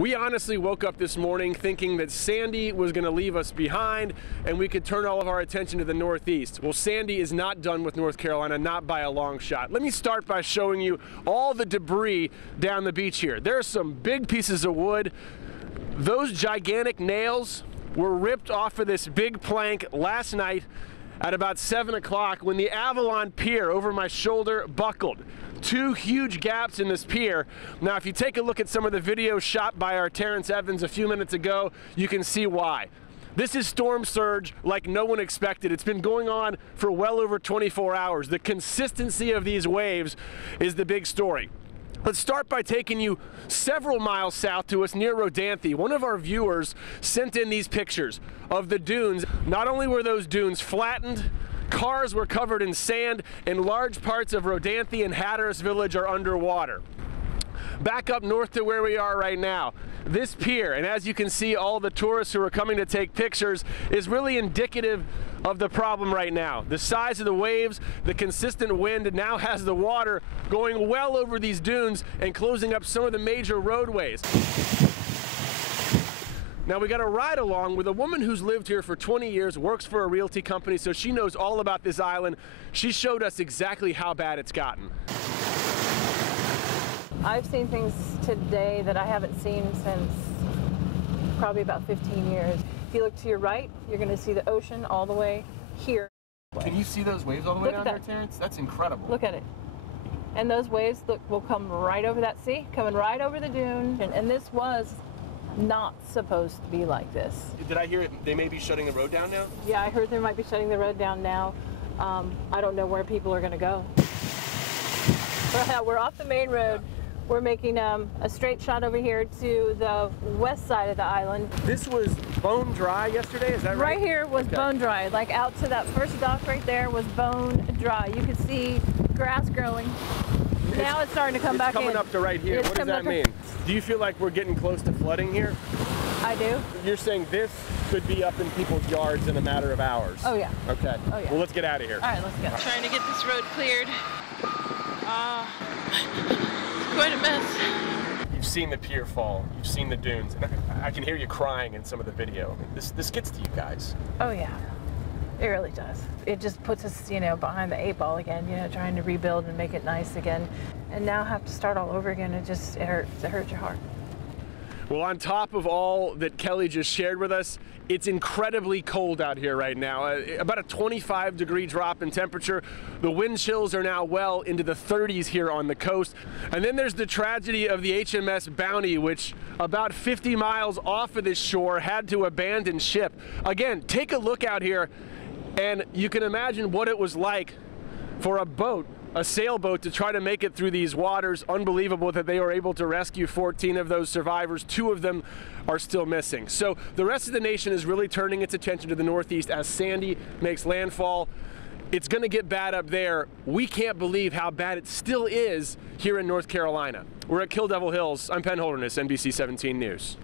We honestly woke up this morning thinking that Sandy was going to leave us behind and we could turn all of our attention to the Northeast. Well, Sandy is not done with North Carolina, not by a long shot. Let me start by showing you all the debris down the beach here. There are some big pieces of wood. Those gigantic nails were ripped off of this big plank last night at about 7 o'clock when the Avalon Pier over my shoulder buckled. Two huge gaps in this pier. Now, if you take a look at some of the video shot by our Terrence a few minutes ago, you can see why. This is storm surge like no one expected. It's been going on for well over 24 hours. The consistency of these waves is the big story. Let's start by taking you several miles south to us near Rodanthe. One of our viewers sent in these pictures of the dunes. Not only were those dunes flattened, cars were covered in sand, and large parts of Rodanthe and Hatteras Village are underwater. Back up north to where we are right now, this pier, and as you can see, all the tourists who are coming to take pictures, is really indicative of the problem right now. The size of the waves, the consistent wind now has the water going well over these dunes and closing up some of the major roadways. Now we got a ride along with a woman who's lived here for 20 years, works for a realty company, so she knows all about this island. She showed us exactly how bad it's gotten. I've seen things today that I haven't seen since probably about 15 years. If you look to your right, you're going to see the ocean all the way here. Can you see those waves all the way down there, Terrence? That's incredible. Look at it. And those waves will come right over that sea, coming right over the dune. And this was not supposed to be like this. Did I hear they may be shutting the road down now? Yeah, I heard they might be shutting the road down now. I don't know where people are going to go. We're off the main road. We're making a straight shot over here to the west side of the island. This was bone dry yesterday, is that right? Right here was bone dry. Like out to that first dock right there was bone dry. You could see grass growing. Now it's starting to come back in. It's coming up to right here. What does that mean? Do you feel like we're getting close to flooding here? I do. You're saying this could be up in people's yards in a matter of hours? Oh, yeah. Okay. Oh, yeah. Well, let's get out of here. All right, let's go. Trying to get this road cleared. It's quite a mess. You've seen the pier fall. You've seen the dunes. And I can hear you crying in some of the video. I mean, this gets to you guys. Oh, yeah. It really does. It just puts us, behind the 8 ball again, trying to rebuild and make it nice again. And now have to start all over again. It hurts. It hurts your heart. Well, on top of all that Kelly just shared with us, it's incredibly cold out here right now. About a 25-degree drop in temperature. The wind chills are now well into the 30s here on the coast. And then there's the tragedy of the HMS Bounty, which about 50 miles off of this shore had to abandon ship. Again, take a look out here, and you can imagine what it was like for a boat, a sailboat, to try to make it through these waters. Unbelievable that they were able to rescue 14 of those survivors. 2 of them are still missing. So the rest of the nation is really turning its attention to the Northeast as Sandy makes landfall. It's going to get bad up there. We can't believe how bad it still is here in North Carolina. We're at Kill Devil Hills. I'm Penn Holderness, NBC 17 News.